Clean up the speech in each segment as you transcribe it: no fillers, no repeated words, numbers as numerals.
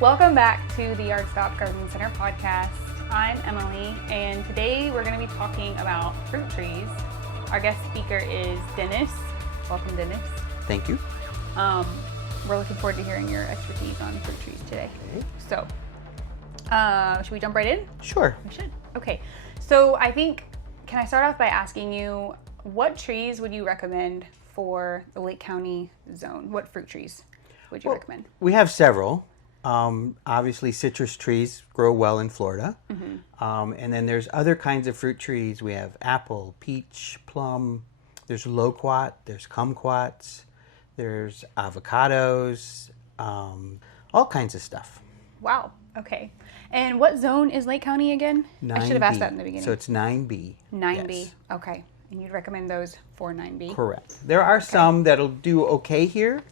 Welcome back to the Yard Stop Garden Center podcast. I'm Emily, and today we're going to be talking about fruit trees. Our guest speaker is Dennis. Welcome, Dennis. Thank you. We're looking forward to hearing your expertise on fruit trees today. Okay. So, should we jump right in? Sure. We should. Okay. So I think, can I start off by asking you, what trees would you recommend for the Lake County zone? What fruit trees would you recommend? We have several. Obviously, citrus trees grow well in Florida. And then there's other kinds of fruit trees. We have apple, peach, plum. There's loquat, there's kumquats, there's avocados, all kinds of stuff. Wow. Okay. And what zone is Lake County again? 9B. I should have asked that in the beginning. So it's 9B. 9B. Yes. Okay. And you'd recommend those for 9B? Correct. There are some that'll do okay here.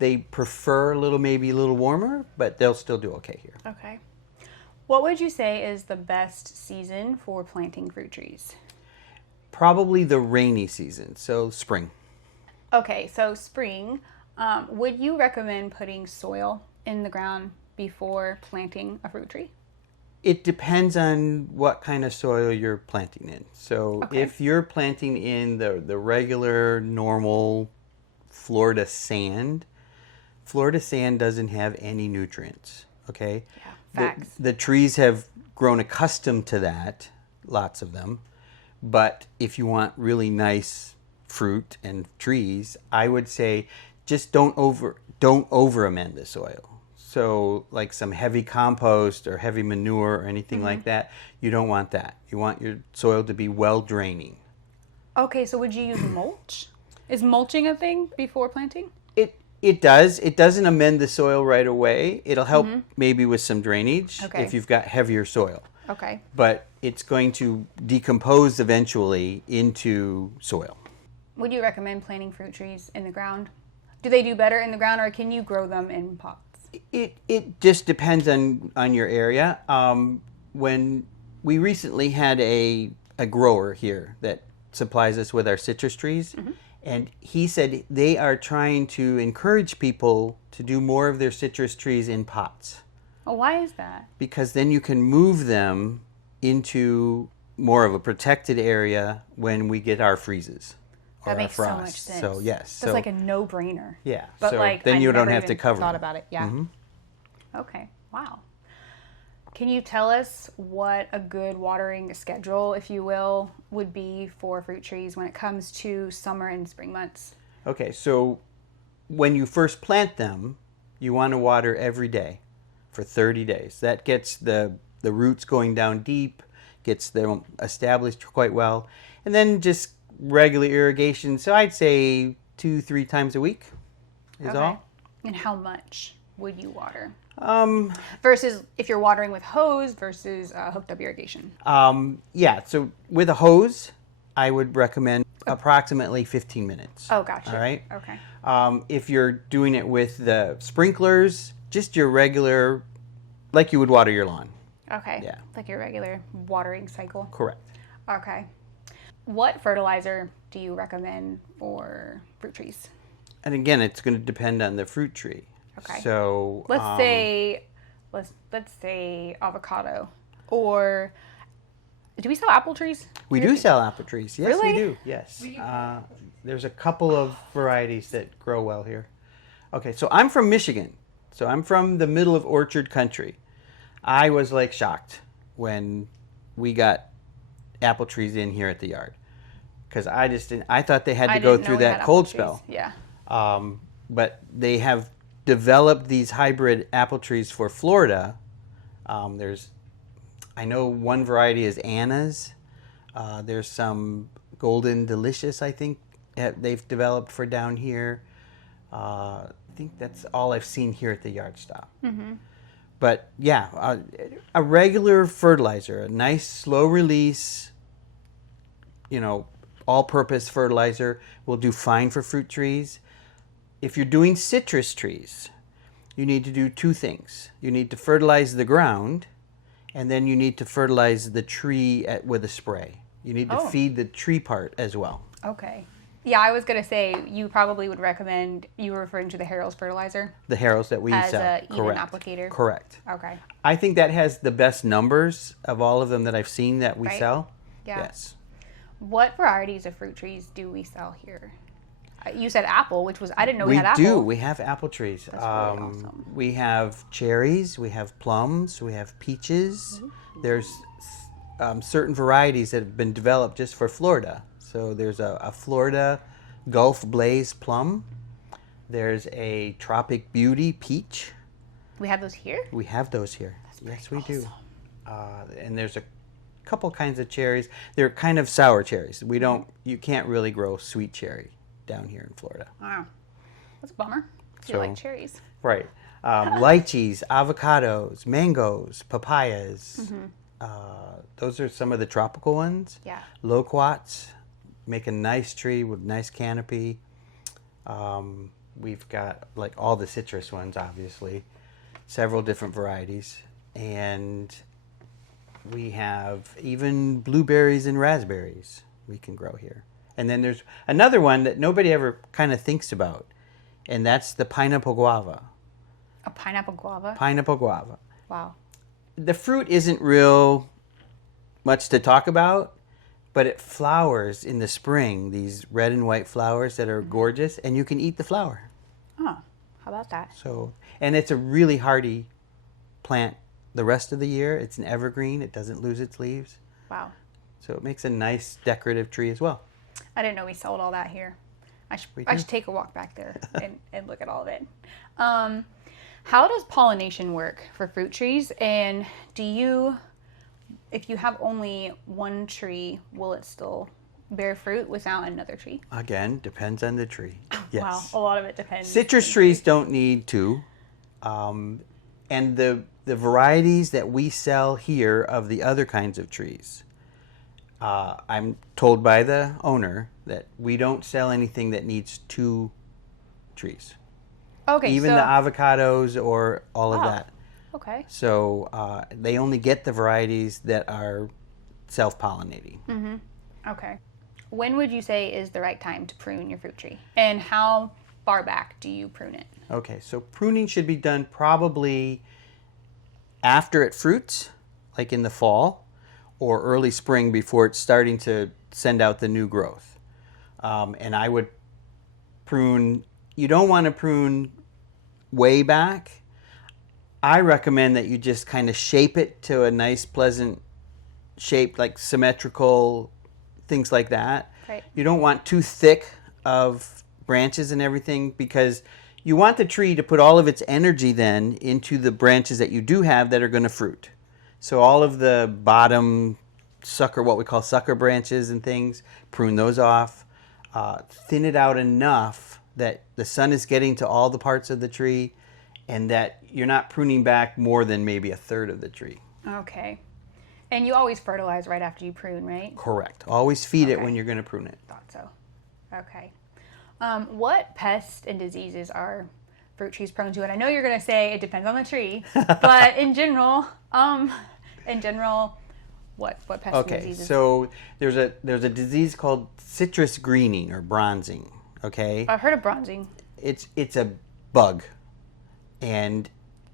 They prefer maybe a little warmer, but they'll still do okay here. Okay. What would you say is the best season for planting fruit trees? Probably the rainy season, so spring. Okay, so spring. Would you recommend putting soil in the ground before planting a fruit tree? It depends on what kind of soil you're planting in. So if you're planting in the regular, normal Florida sand doesn't have any nutrients, okay? Yeah, facts. The trees have grown accustomed to that, lots of them. But if you want really nice fruit and trees, I would say just don't over amend the soil. So like some heavy compost or heavy manure or anything like that, you don't want that. You want your soil to be well draining. Okay, so would you use mulch? Is mulching a thing before planting? It does. It doesn't amend the soil right away. It'll help maybe with some drainage if you've got heavier soil. Okay. But it's going to decompose eventually into soil. Would you recommend planting fruit trees in the ground? Do they do better in the ground, or can you grow them in pots? It just depends on your area. When we recently had a grower here that supplies us with our citrus trees, and he said they are trying to encourage people to do more of their citrus trees in pots. Oh, why is that? Because then you can move them into more of a protected area when we get our freezes. That makes so much sense. So yes, so it's like a no-brainer. Yeah, but so like then you don't never have to even cover thought them. about it. Yeah. Okay. Wow. Can you tell us what a good watering schedule, if you will, would be for fruit trees when it comes to summer and spring months? Okay, so when you first plant them, you want to water every day for 30 days. That gets the roots going down deep, gets them established quite well, and then just regular irrigation. So I'd say 2-3 times a week is all. And how much would you water? Versus if you're watering with hose versus hooked up irrigation. Yeah, so with a hose, I would recommend approximately 15 minutes. Oh, gotcha. All right? Okay. If you're doing it with the sprinklers, just your regular, like you would water your lawn. Okay. Yeah. Like your regular watering cycle. Correct. Okay. What fertilizer do you recommend for fruit trees? And again, it's going to depend on the fruit tree. Okay. So let's say avocado, or do we sell apple trees? We do sell apple trees. Yes, Really? we do. Yes. There's a couple of varieties that grow well here. Okay, so I'm from Michigan. So I'm from the middle of orchard country. I was like shocked when we got apple trees in here at the yard, because I thought they had to go through that cold spell. Yeah. But they have developed these hybrid apple trees for Florida. I know one variety is Anna's. There's some Golden Delicious, I think, they've developed for down here. I think that's all I've seen here at the yard stop. But yeah, a regular fertilizer, a nice slow release, all-purpose fertilizer will do fine for fruit trees. If you're doing citrus trees, you need to do two things. You need to fertilize the ground, and then you need to fertilize the tree with a spray. You need to feed the tree part as well. Okay. Yeah, I was going to say you probably would recommend, you were referring to the Harrell's fertilizer The Harrell's that we as sell. a even Correct. applicator. Correct. Okay. I think that has the best numbers of all of them that I've seen that we Right. sell. Yeah. Yes. What varieties of fruit trees do we sell here? You said apple, which was, I didn't know we had apple. We do. We have apple trees. That's really awesome. We have cherries. We have plums. We have peaches. There's certain varieties that have been developed just for Florida. So there's a Florida Gulf Blaze plum. There's a Tropic Beauty peach. We have those here? We have those here. Yes, we do. And there's a couple kinds of cherries. They're kind of sour cherries. You can't really grow sweet cherry down here in Florida. Wow. That's a bummer. So you So- like cherries. Right. Lychees, avocados, mangoes, papayas. Those are some of the tropical ones. Yeah. Loquats make a nice tree with nice canopy. We've got like all the citrus ones, obviously, several different varieties. And we have even blueberries and raspberries we can grow here. And then there's another one that nobody ever kind of thinks about, and that's the pineapple guava. A pineapple guava? Pineapple guava. Wow. The fruit isn't real much to talk about, but it flowers in the spring, these red and white flowers that are gorgeous, and you can eat the flower. Oh, how about that? So, and it's a really hardy plant the rest of the year. It's an evergreen. It doesn't lose its leaves. Wow. So it makes a nice decorative tree as well. I didn't know we sold all that here. I do. should take a walk back there and look at all of it. How does pollination work for fruit trees? And if you have only one tree, will it still bear fruit without another tree? Again, depends on the tree. Yes. Wow, a lot of it depends. Citrus trees don't need to. And the varieties that we sell here of the other kinds of trees, I'm told by the owner that we don't sell anything that needs 2 trees. Okay, Even so, the avocados or all of Wow. that. okay. So they only get the varieties that are self-pollinating. Okay. When would you say is the right time to prune your fruit tree? And how far back do you prune it? Okay, so pruning should be done probably after it fruits, like in the fall, or early spring before it's starting to send out the new growth. And I would prune, you don't want to prune way back. I recommend that you just kind of shape it to a nice, pleasant shape, like symmetrical, things like that. Right. You don't want too thick of branches and everything, because you want the tree to put all of its energy then into the branches that you do have that are going to fruit. So all of the bottom sucker, what we call sucker branches and things, prune those off. Thin it out enough that the sun is getting to all the parts of the tree, and that you're not pruning back more than maybe a third of the tree. Okay. And you always fertilize right after you prune, right? Correct. Always feed it Okay. when you're going to prune it. Thought so. Okay. What pests and diseases are fruit trees prone to? And I know you're going to say it depends on the tree, but in general, what pests and Okay, diseases? so there's a disease called citrus greening or bronzing. Okay, I've heard of bronzing. it's a bug, and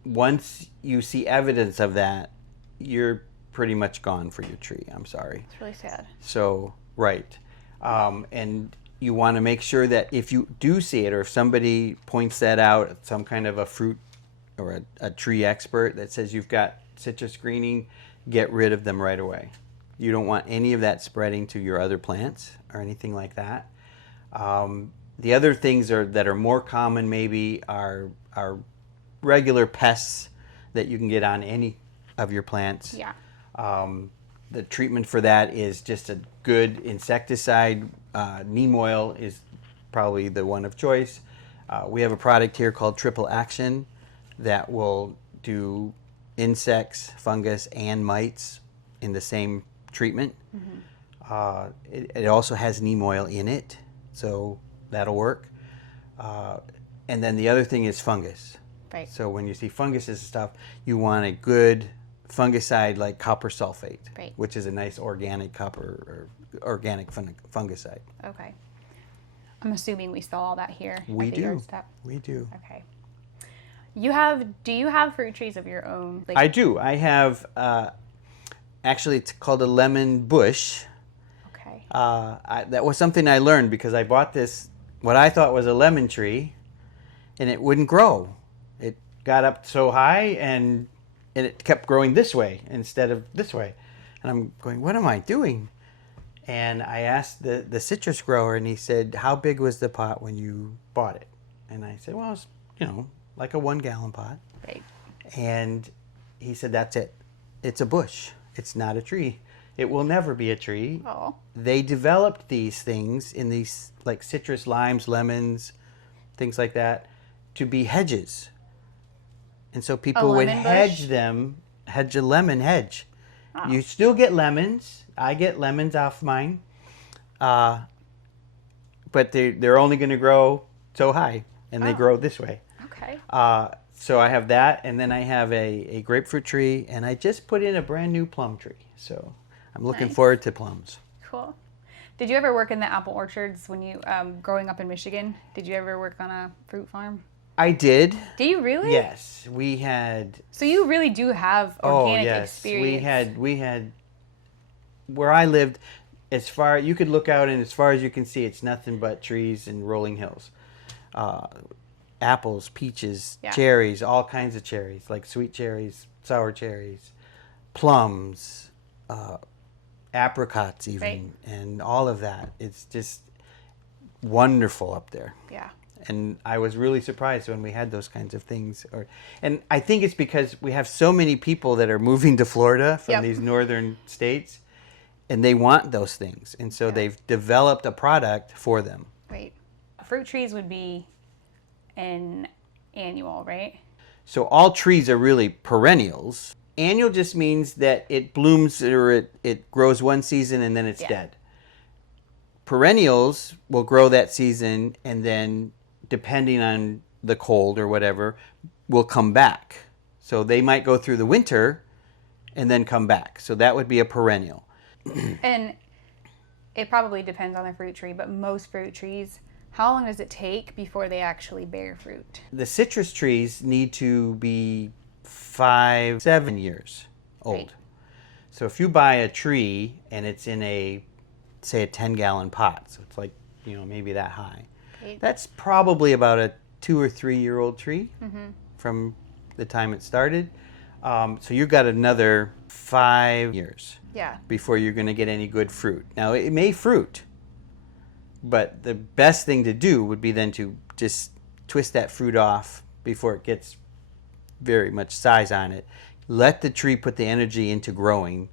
once you see evidence of that, you're pretty much gone for your tree. I'm sorry. It's really sad. So right, and you want to make sure that if you do see it, or if somebody points that out, some kind of a fruit or a tree expert that says you've got citrus greening, get rid of them right away. You don't want any of that spreading to your other plants or anything like that. The other things that are more common maybe are regular pests that you can get on any of your plants. Yeah. The treatment for that is just a good insecticide. Neem oil is probably the one of choice. We have a product here called Triple Action that will do insects, fungus, and mites in the same treatment. Mm-hmm. It also has neem oil in it, so that'll work. And then the other thing is fungus. Right. So when you see funguses and stuff, you want a good fungicide like copper sulfate, Right. which is a nice organic copper or organic fungicide. Okay. I'm assuming we sell all that here. We at the do. yard step. We do. Okay. Do you have fruit trees of your own? I do. I have, actually, it's called a lemon bush. Okay. That was something I learned because I bought this, what I thought was a lemon tree, and it wouldn't grow. It got up so high, and it kept growing this way instead of this way. And I'm going, what am I doing? And I asked the citrus grower, and he said, how big was the pot when you bought it? And I said, well, it's, like a 1 gallon pot. Right. And he said, that's it. It's a bush. It's not a tree. It will never be a tree. Oh. They developed these things in these, like citrus, limes, lemons, things like that, to be hedges. And so people would hedge them, hedge a lemon hedge. Oh. You still get lemons. I get lemons off mine. But they're only going to grow so high, and they grow this way. Okay. So I have that, and then I have a grapefruit tree, and I just put in a brand new plum tree. So I'm looking forward to plums. Cool. Did you ever work in the apple orchards when you, growing up in Michigan? Did you ever work on a fruit farm? I did. Do you really? Yes, we had. So you really do have organic experience. We had. Where I lived, you could look out, and as far as you can see, it's nothing but trees and rolling hills. Apples, peaches, cherries, all kinds of cherries, like sweet cherries, sour cherries, plums, apricots even, and all of that. It's just wonderful up there. Yeah. And I was really surprised when we had those kinds of things. And I think it's because we have so many people that are moving to Florida from these northern states, and they want those things. And so they've developed a product for them. Right. Fruit trees would be an annual, right? So all trees are really perennials. Annual just means that it blooms or it grows one season and then it's dead. Perennials will grow that season, and then depending on the cold or whatever, will come back. So they might go through the winter and then come back. So that would be a perennial. And it probably depends on the fruit tree, but most fruit trees, how long does it take before they actually bear fruit? The citrus trees need to be 5-7 years old. Right. So if you buy a tree and it's in say a 10-gallon pot, so it's like, maybe that high. Right. That's probably about a 2 or 3 year old tree from the time it started. So you've got another 5 years before you're going to get any good fruit. Now, it may fruit, but the best thing to do would be then to just twist that fruit off before it gets very much size on it. Let the tree put the energy into growing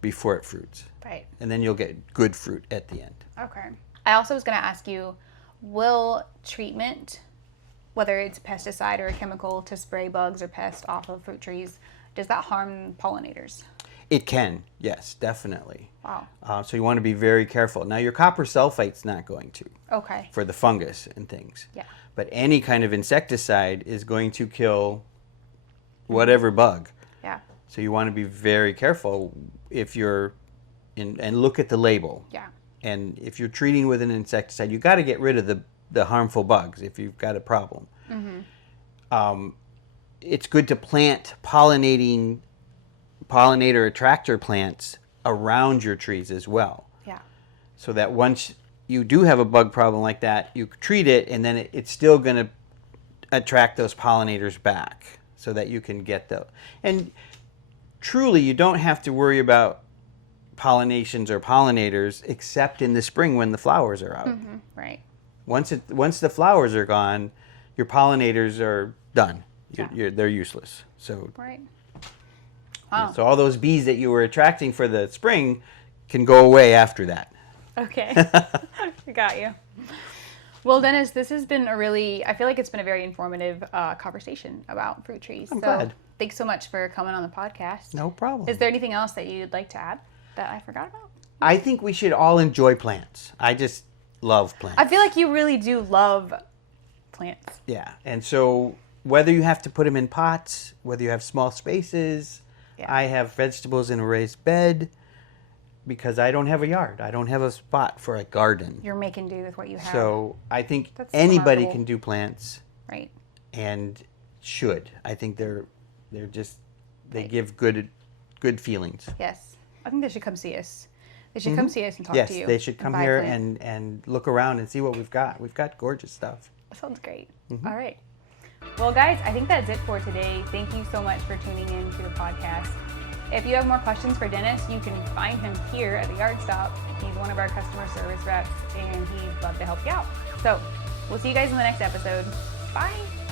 before it fruits. Right. And then you'll get good fruit at the end. Okay. I also was going to ask you, will treatment, whether it's a pesticide or a chemical to spray bugs or pests off of fruit trees, does that harm pollinators? It can, yes, definitely. Wow. So you want to be very careful. Now, your copper sulfate's not going to. Okay. For the fungus and things. Yeah. But any kind of insecticide is going to kill whatever bug. Yeah. So you want to be very careful if you're and look at the label. Yeah. And if you're treating with an insecticide, you got to get rid of the harmful bugs if you've got a problem. Mm-hmm. It's good to plant pollinator attractor plants around your trees as well. Yeah. So that once you do have a bug problem like that, you treat it, and then it's still going to attract those pollinators back so that you can get those. And truly, you don't have to worry about pollinations or pollinators except in the spring when the flowers are out. Mm-hmm. Right. Once the flowers are gone, your pollinators are done. They're useless. So right. Wow. So all those bees that you were attracting for the spring can go away after that. Okay. Got you. Well, Dennis, this has been I feel like it's been a very informative conversation about fruit trees. I'm glad. Thanks so much for coming on the podcast. No problem. Is there anything else that you'd like to add that I forgot about? I think we should all enjoy plants. I just love plants. I feel like you really do love plants. Yeah. And so whether you have to put them in pots, whether you have small spaces, I have vegetables in a raised bed, because I don't have a yard. I don't have a spot for a garden. You're making do with what you have. So I think That's anybody remarkable. can do plants Right. and should. I think they're just, they Right. give good feelings. Yes. I think they should come see us. They should come see us and talk Yes, to you. they should come buy a here plant. and look around and see what we've got. We've got gorgeous stuff. That sounds great. All right. Well, guys, I think that's it for today. Thank you so much for tuning in to the podcast. If you have more questions for Dennis, you can find him here at the Yard Stop. He's one of our customer service reps, and he'd love to help you out. So we'll see you guys in the next episode. Bye.